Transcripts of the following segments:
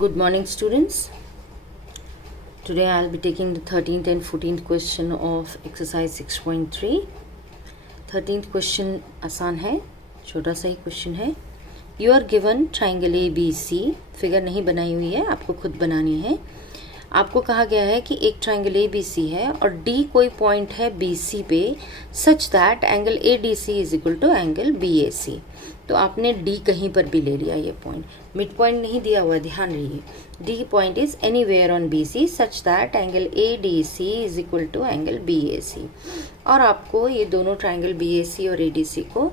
Good morning, students. Today I'll be taking the 13th and 14th question of exercise 6.3. 13th question आसान है, छोटा सा ही question है. You are given triangle ABC. Figure नहीं बनाई हुई है, आपको खुद बनानी है. आपको कहा गया है कि एक ट्राइंगल ABC है और D कोई पॉइंट है BC पे such that angle ADC is equal to angle BAC. तो आपने D कहीं पर भी ले लिया ये पॉइंट, मिड पॉइंट नहीं दिया हुआ, ध्यान रहिए. D point is anywhere on BC such that angle ADC is equal to angle BAC. और आपको ये दोनों ट्राइंगल BAC और ADC को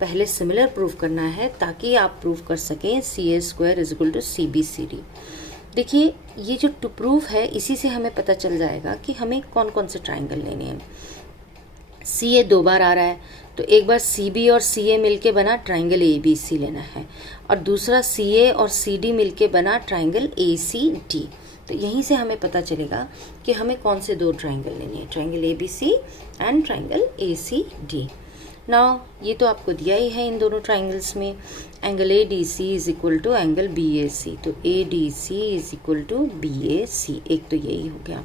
पहले सिमिलर प्रूव करना है ताकि आप प्रूव कर सकें CA² is equal to CBCD. देखिए ये जो टू प्रूफ है इसी से हमें पता चल जाएगा कि हमें कौन कौन से ट्राइंगल लेने हैं. CA 2 बार आ रहा है तो एक बार CB और CA मिलके बना ट्राइंगल ABC लेना है और दूसरा CA और CD मिलके बना ट्राइंगल ACD. तो यहीं से हमें पता चलेगा कि हमें कौन से दो ट्राइंगल लेने हैं, triangle ABC and triangle ACD. Now ये तो आपको दिया ही है इन दोनों ट्राइंगल्स में. Angle ADC is equal to angle BAC, तो ADC is equal to BAC, एक तो यही हो गया.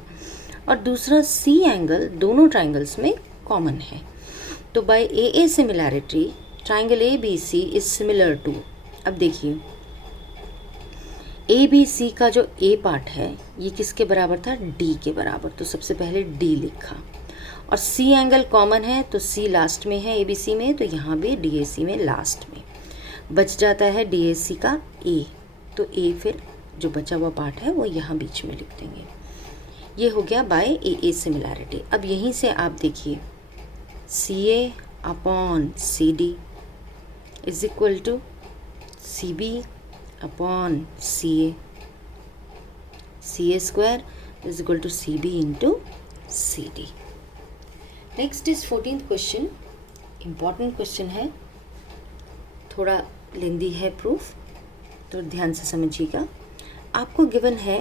और दूसरा C एंगल दोनों ट्राइंगल्स में कॉमन है. तो by AA similarity triangle ABC is similar to, अब देखिए ABC का जो A पार्ट है ये किसके बराबर था, D के बराबर. तो सबसे पहले D लिखा और C एंगल कॉमन है तो C लास्ट में है ABC में, तो यहाँ भी DAC में लास्ट में बच जाता है DAC का A. तो A फिर जो बचा हुआ पार्ट है वो यहाँ बीच में लिख देंगे. ये हो गया बाय AA सिमिलैरिटी. अब यहीं से आप देखिए CA upon CD is equal to CB upon CA, CA² is equal to CB into CD. Next is 14th question. Important question है, थोड़ा लेंदी है प्रूफ, तो ध्यान से समझिएगा. आपको गिवन है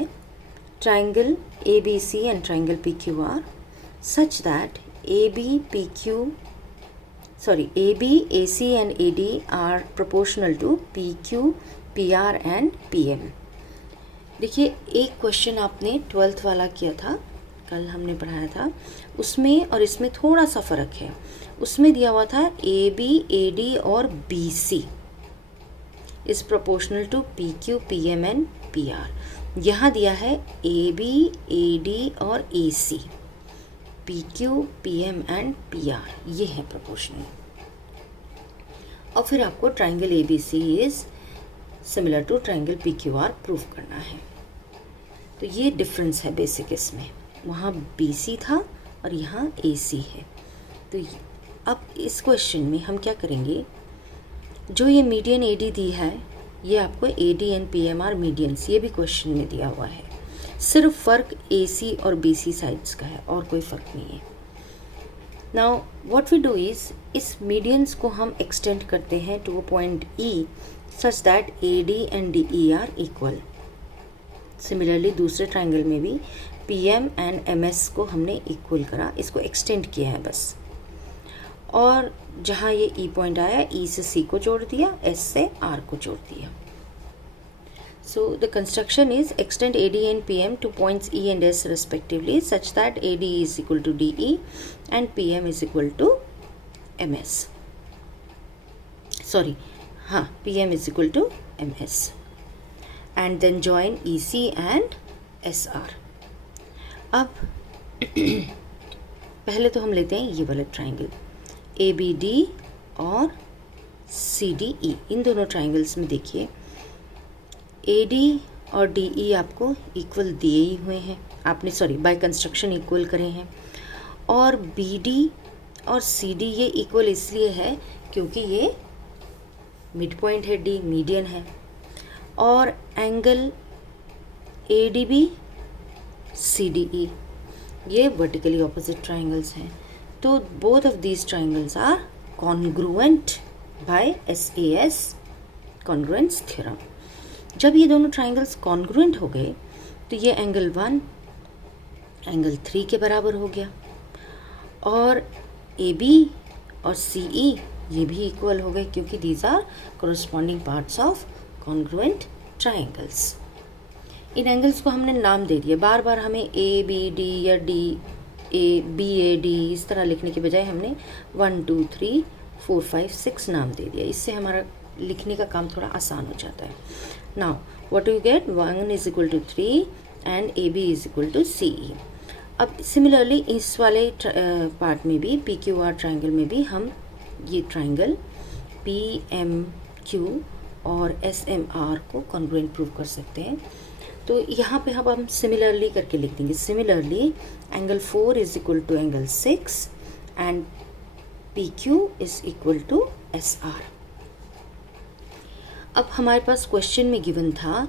triangle ABC and triangle PQR such that AB, AC and AD are proportional to PQ, PR and PM. देखिए एक क्वेश्चन आपने 12th वाला किया था, कल हमने पढ़ाया था, उसमें और इसमें थोड़ा सा फ़र्क है. उसमें दिया हुआ था AB, AD और BC is proportional to PQ, PM and PR. यहाँ दिया है AB, AD और AC, PQ, PM and PR, ये है प्रोपोर्शनल. और फिर आपको triangle ABC is similar to triangle PQR prove करना है. तो ये डिफरेंस है बेसिक इसमें, वहाँ BC था और यहाँ AC है. तो अब इस क्वेश्चन में हम क्या करेंगे, जो ये मीडियन AD दी है ये आपको AD and PM are medians, ये भी क्वेश्चन में दिया हुआ है. सिर्फ फ़र्क AC और BC साइड्स का है और कोई फ़र्क नहीं है. Now what we do is इस मीडियंस को हम एक्सटेंड करते हैं to a point E such that AD and DE are equal. Similarly दूसरे ट्राइंगल में भी PM एंड MS को हमने इक्वल करा, इसको एक्सटेंड किया है बस. और जहाँ ये E पॉइंट आया, E से C को जोड़ दिया, S से R को जोड़ दिया. So the construction is extend AD and PM to points E and S respectively such that AD is equal to DE and PM is equal to MS. Sorry, हाँ, PM is equal to MS. And then join EC and SR. अब पहले तो हम लेते हैं ये वाला triangle ABD और CDE. इन दोनों ट्राइंगल्स में देखिए AD और DE आपको इक्वल दिए ही हुए हैं, आपने बाय कंस्ट्रक्शन इक्वल करे हैं. और BD और CD ये इक्वल इसलिए है क्योंकि ये मिड पॉइंट है, D मीडियन है. और एंगल ADB, CDE ये वर्टिकली ऑपोजिट ट्राइंगल्स हैं. तो both of these triangles are congruent by SAS congruence theorem. जब ये दोनों ट्राइंगल्स कॉन्ग्रुएंट हो गए तो ये एंगल 1 एंगल 3 के बराबर हो गया और AB और CE ये भी इक्वल हो गए क्योंकि these are corresponding parts of congruent triangles. इन एंगल्स को हमने नाम दे दिया। बार बार हमें ए बी डी या D A B A D इस तरह लिखने के बजाय हमने 1 2 3 4 5 6 नाम दे दिया। इससे हमारा लिखने का काम थोड़ा आसान हो जाता है। Now what you get, 1 is equal to 3 and A B is equal to C E. अब सिमिलरली इस वाले पार्ट में भी पी क्यू आर ट्राइंगल में भी हम ये ट्राइंगल पी एम क्यू और एस एम आर को कॉन्ग्रुएंट प्रूव कर सकते हैं। तो यहाँ पे हम सिमिलरली करके लिख देंगे। Similarly angle 4 is equal to angle 6 and P Q is equal to S R. अब हमारे पास क्वेश्चन में गिवन था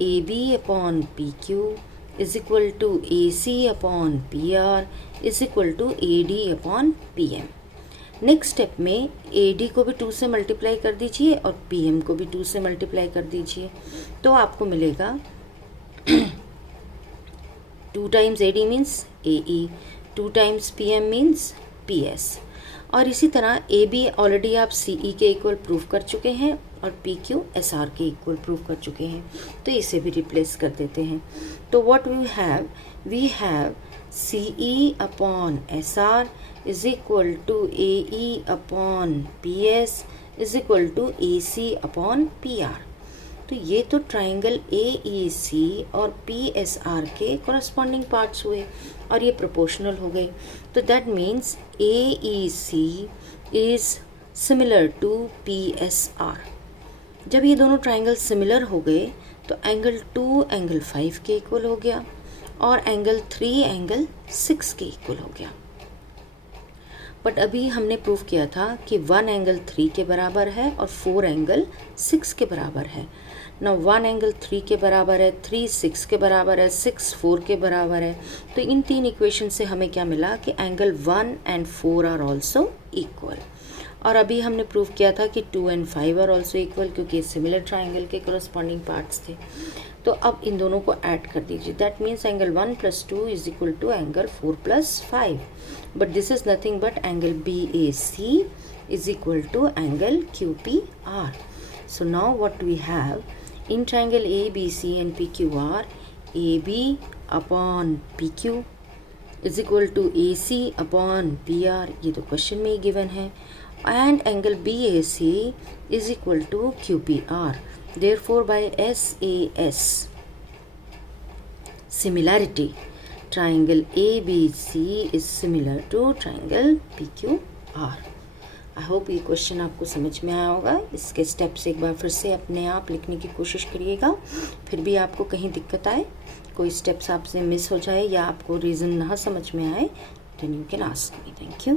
A B upon P Q is equal to A C upon P R is equal to A D upon P M. Next step में A D को भी 2 से multiply कर दीजिए और पी एम को भी 2 से मल्टीप्लाई कर दीजिए, तो आपको मिलेगा 2 times A D means A E, 2 times P M means P S. और इसी तरह ए बी ऑलरेडी आप सी ई के इक्वल प्रूव कर चुके हैं और पी क्यू एस आर के इक्वल प्रूव कर चुके हैं, तो इसे भी रिप्लेस कर देते हैं। तो what we have C E upon S R is equal to A E upon P S is equal to A C upon P R. तो ये तो ट्राइंगल ए ई सी और पी एस आर के corresponding parts हुए और ये proportional हो गए। तो that means A E C is similar to P S R. जब ये दोनों ट्राइंगल सिमिलर हो गए तो एंगल 2 एंगल 5 के इक्वल हो गया और एंगल 3 एंगल 6 के इक्वल हो गया। बट अभी हमने प्रूव किया था कि 1 एंगल 3 के बराबर है और 4 एंगल 6 के बराबर है। ना 1 एंगल 3 के बराबर है, 3 6 के बराबर है, 6 4 के बराबर है। तो इन 3 इक्वेशन से हमें क्या मिला कि angle 1 and 4 are also equal. और अभी हमने प्रूव किया था कि 2 एंड 5 आर ऑल्सो इक्वल, क्योंकि सिमिलर ट्राइंगल के कॉरस्पॉन्डिंग पार्ट्स थे। तो अब इन दोनों को ऐड कर दीजिए। That means angle 1 + 2 is equal to angle 4 + 5, but this is nothing but angle B A C is equal to angle Q P R. So now what we have in triangle A B C and P Q R, A B upon P Q is equal to A C upon P R, ये तो question में ही given है, and angle BAC is equal to QPR. Therefore, by SAS similarity, triangle ABC is similar to triangle PQR. I hope ये question आपको समझ में आया होगा। इसके स्टेप्स एक बार फिर से अपने आप लिखने की कोशिश करिएगा। फिर भी आपको कहीं दिक्कत आए, कोई स्टेप्स आपसे मिस हो जाए या आपको रीज़न ना समझ में आए, then you can ask me. Thank you.